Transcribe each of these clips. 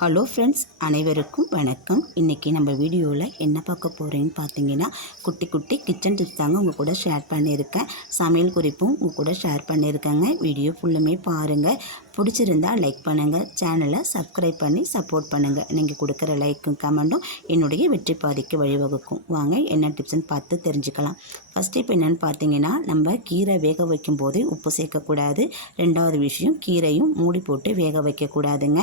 Hello friends, அனைவருக்கும் வணக்கம். இன்றைக்கி நம்ம வீடியோவில் என்ன பார்க்க போகிறேன்னு பார்த்தீங்கன்னா, குட்டி குட்டி கிச்சன் டிப்ஸ் தாங்க உங்கள் கூட ஷேர் பண்ணியிருக்கேன். சமையல் குறிப்பும் உங்கள் கூட ஷேர் பண்ணியிருக்கேங்க. வீடியோ ஃபுல்லுமே பாருங்கள். பிடிச்சிருந்தா லைக் பண்ணுங்கள், சேனலை சப்ஸ்கிரைப் பண்ணி சப்போர்ட் பண்ணுங்கள். நீங்கள் கொடுக்குற லைக்கும் கமெண்ட்டும் என்னுடைய வெற்றி பாதைக்கு வழிவகுக்கும். வாங்க என்ன டிப்ஸ்ன்னு பார்த்து தெரிஞ்சுக்கலாம். ஃபஸ்ட் இப்போ என்னென்னு பார்த்தீங்கன்னா, நம்ம கீரை வேக வைக்கும் போதே உப்பு சேர்க்கக்கூடாது. ரெண்டாவது விஷயம், கீரையும் மூடி போட்டு வேக வைக்கக்கூடாதுங்க.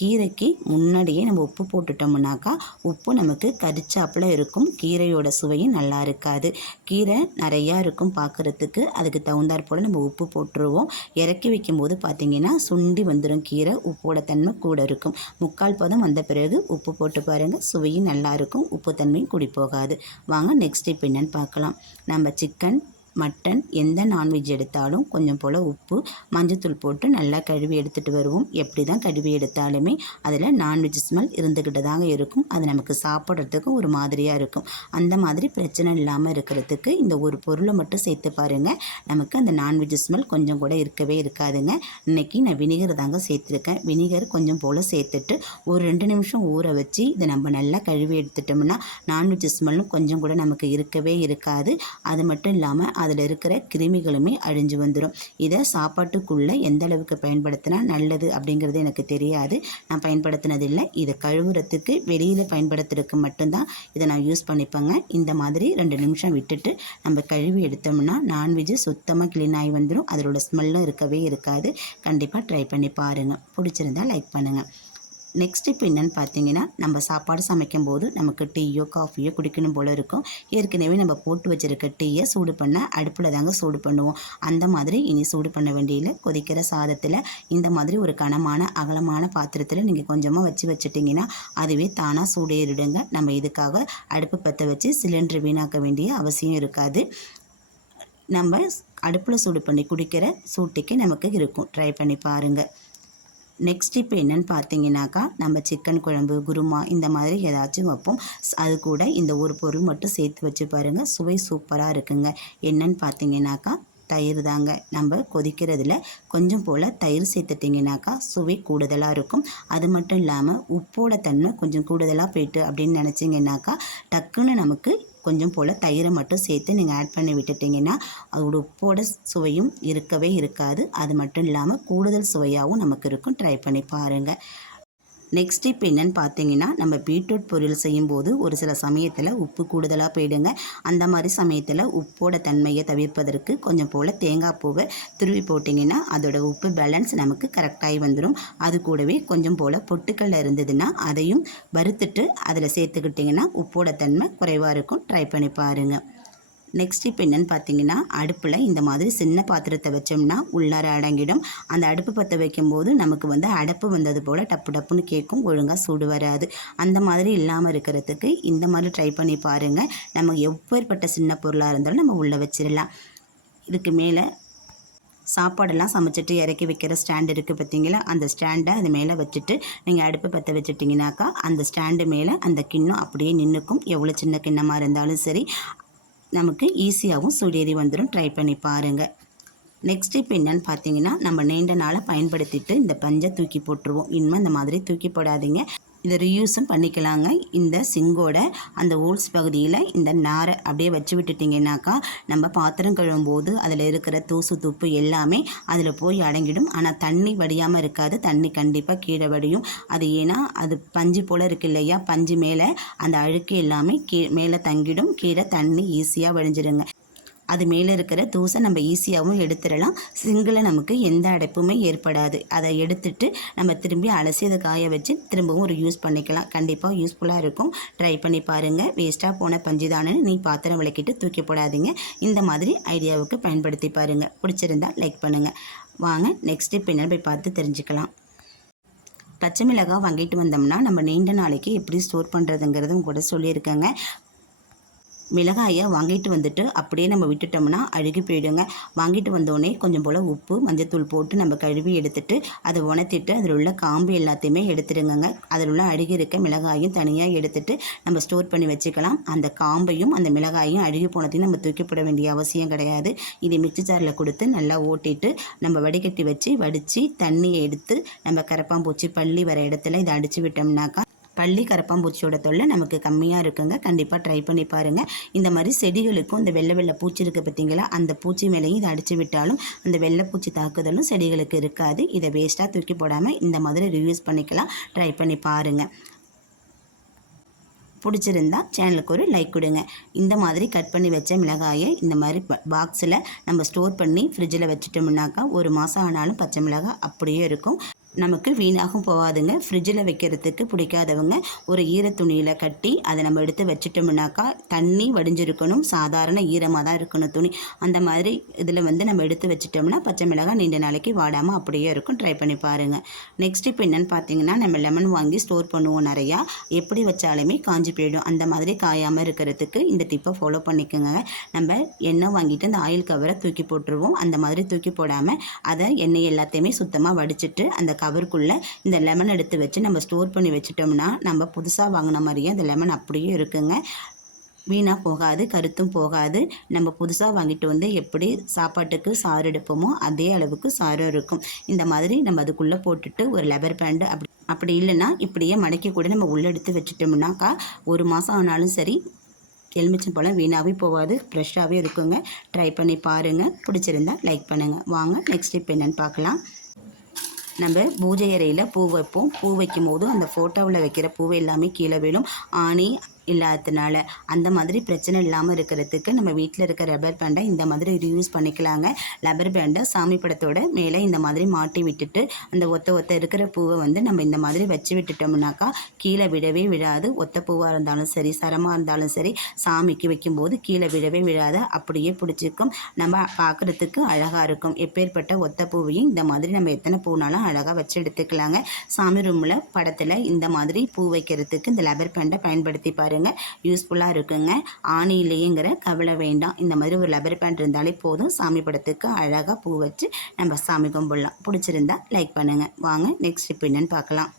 கீரைக்கு முன்னாடியே நம்ம உப்பு போட்டுட்டோம்னாக்கா உப்பு நமக்கு கரிச்சாப்பில் இருக்கும். கீரையோட சுவையும் நல்லா இருக்காது. கீரை நிறையா இருக்கும் பார்க்குறதுக்கு, அதுக்கு தகுந்தாற் போல் நம்ம உப்பு போட்டுருவோம். இறக்கி வைக்கும்போது பார்த்திங்கன்னா சுண்டி வந்துடும் கீரை. உப்போட தன்மை கூட இருக்கும். முக்கால் பதம் வந்த பிறகு உப்பு போட்டு பாருங்கள், சுவையும் நல்லாயிருக்கும், உப்பு தன்மையும் கூடி போகாது. வாங்க நெக்ஸ்ட் டிப் என்னன்னு பார்க்கலாம். நம்ம சிக்கன், மட்டன், எந்த நான்வெஜ் எடுத்தாலும் கொஞ்சம் போல் உப்பு, மஞ்சத்தூள் போட்டு நல்லா கழுவி எடுத்துகிட்டு வருவோம். எப்படி தான் கழுவி எடுத்தாலுமே அதில் நான்வெஜ் ஸ்மெல் இருந்துக்கிட்டு தாங்க இருக்கும். அது நமக்கு சாப்பிட்றதுக்கு ஒரு மாதிரியாக இருக்கும். அந்த மாதிரி பிரச்சனை இல்லாமல் இருக்கிறதுக்கு இந்த ஒரு பொருளை மட்டும் சேர்த்து பாருங்கள், நமக்கு அந்த நான்வெஜ் ஸ்மெல் கொஞ்சம் கூட இருக்கவே இருக்காதுங்க. இன்றைக்கி நான் வினிகர் தாங்க சேர்த்துருக்கேன். வினிகர் கொஞ்சம் போல் சேர்த்துட்டு ஒரு 2 நிமிஷம் ஊற வச்சு இதை நம்ம நல்லா கழுவி எடுத்துட்டோம்னா நான்வெஜ் ஸ்மெல்லும் கொஞ்சம் கூட நமக்கு இருக்கவே இருக்காது. அது மட்டும் இல்லாமல் அதில் இருக்கிற கிருமிகளுமே அழிஞ்சு வந்துடும். இதை சாப்பாட்டுக்குள்ளே எந்த அளவுக்கு பயன்படுத்தினா நல்லது அப்படிங்கிறது எனக்கு தெரியாது. நான் பயன்படுத்தினதில்லை. இதை கழுவுறதுக்கு வெளியில் பயன்படுத்துறதுக்கு மட்டும்தான் இதை நான் யூஸ் பண்ணிப்பேங்க. இந்த மாதிரி 2 நிமிஷம் விட்டுட்டு நம்ம கழுவி எடுத்தோம்னா நான்வெஜ் சுத்தமாக க்ளீன் ஆகி வந்துடும். அதோட ஸ்மெல்லும் இருக்கவே இருக்காது. கண்டிப்பாக ட்ரை பண்ணி பாருங்கள். பிடிச்சிருந்தால் லைக் பண்ணுங்கள். நெக்ஸ்ட் இப்போ என்னென்னு பார்த்தீங்கன்னா, நம்ம சாப்பாடு சமைக்கும் போது நமக்கு டீயோ காஃபியோ குடிக்கணும் போல் இருக்கும். ஏற்கனவே நம்ம போட்டு வச்சுருக்க டீயை சூடு பண்ண அடுப்பில் தாங்க சூடு பண்ணுவோம். அந்த மாதிரி இனி சூடு பண்ண வேண்டியதில்லை. கொதிக்கிற சாதத்தில் இந்த மாதிரி ஒரு கனமான அகலமான பாத்திரத்தில் நீங்கள் கொஞ்சமாக வச்சுட்டிங்கன்னா அதுவே தானாக சூடேறிடுங்க. நம்ம இதுக்காக அடுப்பு பற்ற வச்சு சிலிண்டர் வீணாக்க வேண்டிய அவசியம் இருக்காது. நம்ம அடுப்பில் சூடு பண்ணி குடிக்கிற சூட்டுக்கு நமக்கு இருக்கும். ட்ரை பண்ணி பாருங்கள். நெக்ஸ்ட் இப்போ என்னென்னு பார்த்தீங்கன்னாக்கா, நம்ம சிக்கன் குழம்பு, குருமா இந்த மாதிரி ஏதாச்சும் வைப்போம். அது கூட இந்த ஒரு பொருள் மட்டும் சேர்த்து வச்சு பாருங்கள், சுவை சூப்பராக இருக்குங்க. என்னென்னு பார்த்தீங்கன்னாக்கா, தயிர் தாங்க. நம்ம கொதிக்கிறதுல கொஞ்சம் போல் தயிர் சேர்த்துட்டிங்கனாக்கா சுவை கூடுதலாக இருக்கும். அது மட்டும் இல்லாமல் உப்போட தன்மை கொஞ்சம் கூடுதலாக போயிட்டு அப்படின்னு நினச்சிங்கனாக்கா டக்குன்னு நமக்கு கொஞ்சம் போல் தயிரை மட்டும் சேர்த்து நீங்கள் ஆட் பண்ணி விட்டுட்டிங்கன்னா அதோட உப்போட சுவையும் இருக்கவே இருக்காது. அது மட்டும் இல்லாமல் கூடுதல் சுவையாகவும் நமக்கு இருக்கும். ட்ரை பண்ணி பாருங்கள். நெக்ஸ்ட் இப்போ என்னென்னு பார்த்தீங்கன்னா, நம்ம பீட்ரூட் பொரியல் செய்யும்போது ஒரு சில சமயத்தில் உப்பு கூடுதலாக போயிடுங்க. அந்த மாதிரி சமயத்தில் உப்போட தன்மையை தவிர்ப்பதற்கு கொஞ்சம் போல் தேங்காய் பூவை துருவி போட்டிங்கன்னா அதோட உப்பு பேலன்ஸ் நமக்கு கரெக்டாகி வந்துடும். அது கூடவே கொஞ்சம் போல் பொட்டுக்கல்ல இருந்ததுன்னா அதையும் வறுத்துட்டு அதில் சேர்த்துக்கிட்டிங்கன்னா உப்போட தன்மை குறைவாக இருக்கும். ட்ரை பண்ணி பாருங்கள். நெக்ஸ்ட் இப்போ என்னென்னு பார்த்தீங்கன்னா, அடுப்பில் இந்த மாதிரி சின்ன பாத்திரத்தை வச்சோம்னா உள்ளார அடங்கிடும். அந்த அடுப்பு பற்ற வைக்கும்போது நமக்கு அடப்பு வந்தது போல் டப்பு டப்புன்னு கேட்கும், ஒழுங்காக சூடு வராது. அந்த மாதிரி இல்லாமல் இருக்கிறதுக்கு இந்த மாதிரி ட்ரை பண்ணி பாருங்கள். நம்ம எப்பேற்பட்ட சின்ன பொருளாக இருந்தாலும் நம்ம உள்ளே வச்சிடலாம். இதுக்கு மேலே சாப்பாடெல்லாம் சமைச்சிட்டு இறக்கி வைக்கிற ஸ்டாண்டு இருக்குது பார்த்தீங்களா, அந்த ஸ்டாண்டை அது மேலே வச்சுட்டு நீங்கள் அடுப்பு பற்ற வச்சுட்டிங்கனாக்கா அந்த ஸ்டாண்டு மேலே அந்த கிண்ணம் அப்படியே நின்றுக்கும். எவ்வளோ சின்ன கிண்ணமாக இருந்தாலும் சரி, நமக்கு ஈஸியாகவும் சுடேறி வந்துடும். ட்ரை பண்ணி பாருங்கள். நெக்ஸ்ட் இப்போ என்னென்னு பார்த்தீங்கன்னா, நம்ம நீண்ட நாளாக பயன்படுத்திட்டு இந்த பஞ்சை தூக்கி போட்டுருவோம். இனிமேல் இந்த மாதிரி தூக்கி போடாதீங்க. இதை ரீயூஸும் பண்ணிக்கலாங்க. இந்த சிங்கோட அந்த ஹோல்ஸ் பகுதியில் இந்த நாரை அப்படியே வச்சு விட்டுட்டிங்கனாக்கா நம்ம பாத்திரம் கழுவும் போது அதில் இருக்கிற தூசு துப்பு எல்லாமே அதில் போய் அடங்கிடும். ஆனால் தண்ணி வடியாமல் இருக்காது. தண்ணி கண்டிப்பாக கீழே வடியும். அது ஏன்னா அது பஞ்சு போல் இருக்கு இல்லையா, பஞ்சு மேலே அந்த அழுக்கு எல்லாமே மேலே தங்கிடும். கீழே தண்ணி ஈஸியாக வடிஞ்சிடுங்க. அது மேலே இருக்கிற தூசை நம்ம ஈஸியாகவும் எடுத்துடலாம். சிங்கில் நமக்கு எந்த அடைப்புமே ஏற்படாது. அதை எடுத்துட்டு நம்ம திரும்பி அலசி அதை காய வச்சு திரும்பவும் ஒரு யூஸ் பண்ணிக்கலாம். கண்டிப்பாக யூஸ்ஃபுல்லாக இருக்கும். ட்ரை பண்ணி பாருங்கள். வேஸ்ட்டாக போன பஞ்சு தானே நீ பாத்திரம் விளக்கிட்டு தூக்கி போடாதீங்க. இந்த மாதிரி ஐடியாவுக்கு பயன்படுத்தி பாருங்கள். பிடிச்சிருந்தால் லைக் பண்ணுங்கள். வாங்க நெக்ஸ்ட் இப்போ என்னென்னு போய் பார்த்து தெரிஞ்சுக்கலாம். பச்சை மிளகாய் வாங்கிட்டு வந்தோம்னா நம்ம நீண்ட நாளைக்கு எப்படி ஸ்டோர் பண்ணுறதுங்கிறதும் கூட சொல்லியிருக்கேங்க. மிளகாயை வாங்கிட்டு வந்துட்டு அப்படியே நம்ம விட்டுட்டோம்னா அழுகி போயிடுங்க. வாங்கிட்டு வந்தோடனே கொஞ்சம் போல் உப்பு மஞ்சத்தூள் போட்டு நம்ம கழுவி எடுத்துட்டு அதை உணர்த்திட்டு அதில் உள்ள காம்பு எல்லாத்தையுமே எடுத்துடுங்க. அதில் உள்ள அழுகி இருக்க மிளகாயும் தனியாக எடுத்துட்டு நம்ம ஸ்டோர் பண்ணி வச்சுக்கலாம். அந்த காம்பையும் அந்த மிளகாயும் அழுகி போனதையும் நம்ம தூக்கி போட வேண்டிய அவசியம் கிடையாது. இதை மிக்ஸி ஜாரில் கொடுத்து நல்லா ஓட்டிட்டு நம்ம வடிகட்டி வச்சு வடித்து தண்ணியை எடுத்து நம்ம கரப்பாம்பூச்சி பள்ளி வர இடத்துல இதை அடித்து விட்டோம்னாக்கா பள்ளி கரப்பாம்பூச்சியோட தொல்லை நமக்கு கம்மியாக இருக்குங்க. கண்டிப்பாக ட்ரை பண்ணி பாருங்கள். இந்த மாதிரி செடிகளுக்கும் இந்த வெள்ளை பூச்சி இருக்குது பார்த்தீங்களா, அந்த பூச்சி மேலேயும் இதை அடித்து விட்டாலும் அந்த வெள்ளைப்பூச்சி தாக்குதலும் செடிகளுக்கு இருக்காது. இதை வேஸ்ட்டாக தூக்கி போடாமல் இந்த மாதிரி ரியூஸ் பண்ணிக்கலாம். ட்ரை பண்ணி பாருங்கள். பிடிச்சிருந்தா சேனலுக்கு ஒரு லைக் கொடுங்க. இந்த மாதிரி கட் பண்ணி வச்ச மிளகாயை இந்த மாதிரி பாக்ஸில் நம்ம ஸ்டோர் பண்ணி ஃப்ரிட்ஜில் வச்சுட்டோம்னாக்கா 1 மாதம் ஆனாலும் பச்சை மிளகாய் அப்படியே இருக்கும். நமக்கு வீணாகவும் போகாதுங்க. ஃப்ரிட்ஜில் வைக்கிறதுக்கு பிடிக்காதவங்க ஒரு ஈரத்துணியில் கட்டி அதை நம்ம எடுத்து வச்சுட்டோம்னாக்கா தண்ணி வடிஞ்சிருக்கணும், சாதாரண ஈரமாக தான் இருக்கணும் துணி. அந்த மாதிரி இதில் நம்ம எடுத்து வச்சுட்டோம்னா பச்சை மிளகாய் நீண்ட நாளைக்கு வாடாமல் அப்படியே இருக்கும். ட்ரை பண்ணி பாருங்கள். நெக்ஸ்ட் இப்போ என்னென்னு பார்த்தீங்கன்னா, நம்ம லெமன் வாங்கி ஸ்டோர் பண்ணுவோம் நிறையா. எப்படி வச்சாலுமே காஞ்சி போயிடும். அந்த மாதிரி காயாமல் இருக்கிறதுக்கு இந்த டிப்பை ஃபாலோ பண்ணிக்கோங்க. நம்ம எண்ணெய் வாங்கிட்டு அந்த ஆயில் கவரை தூக்கி போட்டுருவோம். அந்த மாதிரி தூக்கி போடாமல் அதை எண்ணெய் எல்லாத்தையுமே சுத்தமாக வடிச்சிட்டு அந்த கவருக்குள்ளே இந்த லெமன் எடுத்து வச்சு நம்ம ஸ்டோர் பண்ணி வச்சுட்டோம்னா நம்ம புதுசாக வாங்கின மாதிரியே அந்த லெமன் அப்படியே இருக்குங்க. வீணாக போகாது, கருத்தும் போகாது. நம்ம புதுசாக வாங்கிட்டு எப்படி சாப்பாட்டுக்கு சாறு எடுப்போமோ அதே அளவுக்கு சாரும் இருக்கும். இந்த மாதிரி நம்ம அதுக்குள்ளே போட்டுட்டு ஒரு லெபர் பேண்டு அப்படி இல்லைன்னா இப்படியே மடக்கி கூட நம்ம உள்ளே எடுத்து வச்சுட்டோம்னாக்கா 1 மாதம் ஆனாலும் சரி எலுமிச்சம் பழம் வீணாகவே போகாது, ஃப்ரெஷ்ஷாகவே இருக்குங்க. ட்ரை பண்ணி பாருங்கள். பிடிச்சிருந்தா லைக் பண்ணுங்கள். வாங்க நெக்ஸ்ட் இப்போ என்னென்னு பார்க்கலாம். நம்ம பூஜை அறையில் பூ வைப்போம். பூ வைக்கும் போது அந்த ஃபோட்டோவில் வைக்கிற பூவை எல்லாமே கீழே விழும். ஆணி இல்லாததுனால அந்த மாதிரி பிரச்சனை இல்லாமல் இருக்கிறதுக்கு நம்ம வீட்டில் இருக்க ரப்பர் பேண்டை இந்த மாதிரி யூஸ் பண்ணிக்கலாங்க. ரப்பர் பேண்டை சாமி படத்தோட மேலே இந்த மாதிரி மாட்டி விட்டுட்டு அந்த ஒத்த இருக்கிற பூவை நம்ம இந்த மாதிரி வச்சு விட்டுட்டோம்னாக்கா கீழே விடவே விடாது. ஒத்த பூவாக இருந்தாலும் சரி, சரமாக இருந்தாலும் சரி, சாமிக்கு வைக்கும்போது கீழே விடவே விடாத அப்படியே பிடிச்சிருக்கும். நம்ம பார்க்குறதுக்கு அழகாக இருக்கும். எப்பேற்பட்ட ஒத்த பூவையும் இந்த மாதிரி நம்ம எத்தனை பூனாலும் அழகாக வச்சு எடுத்துக்கலாங்க. சாமி ரூமில் படத்தில் இந்த மாதிரி பூ வைக்கிறதுக்கு இந்த ரப்பர் பேண்டை பயன்படுத்தி பாருங்கள். யூஸ்ஃபுல்லாக இருக்குங்க. ஆணி இல்லையேங்கிற கவலை வேண்டாம். இந்த மாதிரி ஒரு ரப்பர் பேண்ட் இருந்தாலே போதும். சாமி படத்துக்கு அழகாக பூ வச்சு நம்ம சாமி கும்பிடலாம். பிடிச்சிருந்தா லைக் பண்ணுங்கள். வாங்க நெக்ஸ்ட் இப்போ என்னன்னு பார்க்கலாம்.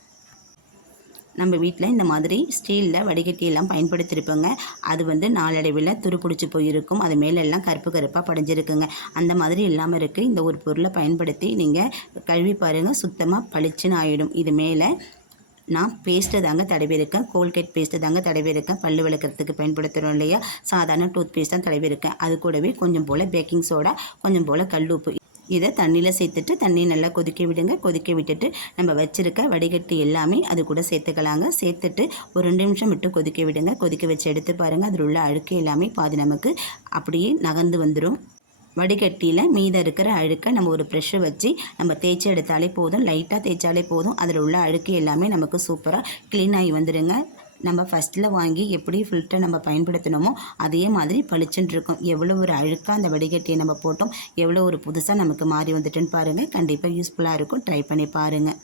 நம்ம வீட்டில் இந்த மாதிரி ஸ்டீலில் வடிகட்டியெல்லாம் பயன்படுத்தியிருப்போங்க. அது நாளடைவில் துருப்பிடிச்சி போயிருக்கும். அது மேலெல்லாம் கருப்பாக படிஞ்சிருக்குங்க. அந்த மாதிரி இல்லாமல் இருக்குது. இந்த ஒரு பொருளை பயன்படுத்தி நீங்கள் கழுவி பாருங்கள். சுத்தமாக பளிச்சுன்னு ஆகிடும். இது மேலே நான் பேஸ்ட்டு தாங்க தடவிருக்கேன். கோல்கேட் பேஸ்ட்டு தாங்க தடவிருக்கேன். பல்லு விளக்கிறதுக்கு பயன்படுத்துகிறோம் இல்லையா, சாதாரண டூத் பேஸ்ட் தான் தடவிருக்கேன். அது கூடவே கொஞ்சம் போல் பேக்கிங் சோடா, கொஞ்சம் போல் கல்லுப்பு இதை தண்ணியில் சேர்த்துட்டு தண்ணி நல்லா கொதிக்க விடுங்க. கொதிக்க விட்டுட்டு நம்ம வச்சுருக்க வடிகட்டி எல்லாமே அது கூட சேர்த்துக்கலாங்க. சேர்த்துட்டு ஒரு 2 நிமிஷம் விட்டு கொதிக்க விடுங்க. கொதிக்க வச்சு எடுத்து பாருங்கள். அதில் உள்ள அழுக்கு எல்லாமே பாதி நமக்கு அப்படியே நகர்ந்து வந்துடும். வடிகட்டியில் மீதம் இருக்கிற அழுக்கை நம்ம ஒரு ப்ரெஷ்ஷை வச்சு நம்ம தேய்ச்சி எடுத்தாலே போதும். லைட்டாக தேய்ச்சாலே போதும். அதில் உள்ள அழுக்கு எல்லாமே நமக்கு சூப்பராக க்ளீன் ஆகி வந்துடுங்க. நம்ம ஃபஸ்ட்டில் வாங்கி எப்படி ஃபில்டர் நம்ம பயன்படுத்தினோமோ அதே மாதிரி பளிச்சுன்னு இருக்கும். எவ்வளோ ஒரு அழுக்காக அந்த வடிகட்டியை நம்ம போட்டோம், எவ்வளோ ஒரு புதுசாக நமக்கு மாறி வந்துட்டுன்னு பாருங்கள். கண்டிப்பாக யூஸ்ஃபுல்லாக இருக்கும். ட்ரை பண்ணி பாருங்கள்.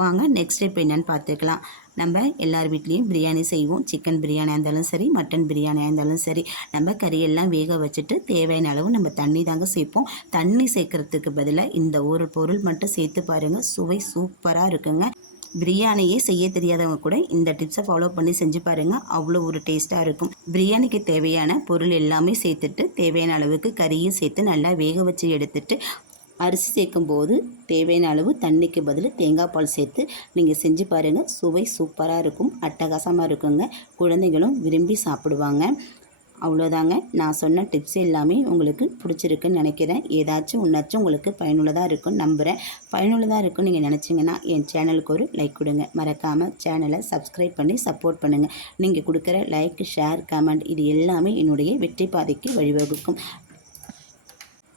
வாங்க நெக்ஸ்ட் இப்போ என்னென்னு பார்த்துக்கலாம். நம்ம எல்லார் வீட்லேயும் பிரியாணி செய்வோம். சிக்கன் பிரியாணியாக இருந்தாலும் சரி, மட்டன் பிரியாணியாக இருந்தாலும் சரி, நம்ம கறியெல்லாம் வேக வச்சுட்டு தேவையான அளவு நம்ம தண்ணி தாங்க சேர்ப்போம். தண்ணி சேர்க்குறதுக்கு பதிலாக இந்த ஒரு பொருள் மட்டும் சேர்த்து பாருங்கள். சுவை சூப்பராக இருக்குங்க. பிரியாணியே செய்ய தெரியாதவங்க கூட இந்த டிப்ஸை ஃபாலோ பண்ணி செஞ்சு பாருங்கள். அவ்வளோ ஒரு டேஸ்ட்டாக இருக்கும். பிரியாணிக்கு தேவையான பொருள் எல்லாமே சேர்த்துட்டு தேவையான அளவுக்கு கறியும் சேர்த்து நல்லா வேக வச்சு எடுத்துட்டு அரிசி சேர்க்கும் போது தேவையான அளவு தண்ணிக்கு பதில் தேங்காய் பால் சேர்த்து நீங்கள் செஞ்சு பாருங்கள். சுவை சூப்பராக இருக்கும். அட்டகாசமாக இருக்குங்க. குழந்தைகளும் விரும்பி சாப்பிடுவாங்க. அவ்வளோதாங்க. நான் சொன்ன டிப்ஸ் எல்லாமே உங்களுக்கு பிடிச்சிருக்குன்னு நினைக்கிறேன். ஏதாச்சும் ஒன்றாச்சும் உங்களுக்கு பயனுள்ளதாக இருக்குன்னு நம்புகிறேன். பயனுள்ளதாக இருக்குன்னு நீங்கள் நினச்சிங்கன்னா என் சேனலுக்கு ஒரு லைக் கொடுங்க. மறக்காமல் சேனலை சப்ஸ்கிரைப் பண்ணி சப்போர்ட் பண்ணுங்கள். நீங்கள் கொடுக்குற லைக், ஷேர், கமெண்ட் இது எல்லாமே என்னுடைய வெற்றி பாதைக்கு வழிவகுக்கும்.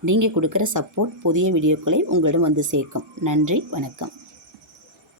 நீங்கள் கொடுக்குற சப்போர்ட் புதிய வீடியோக்களை உங்களிடம் வந்து சேர்க்கும். நன்றி, வணக்கம்.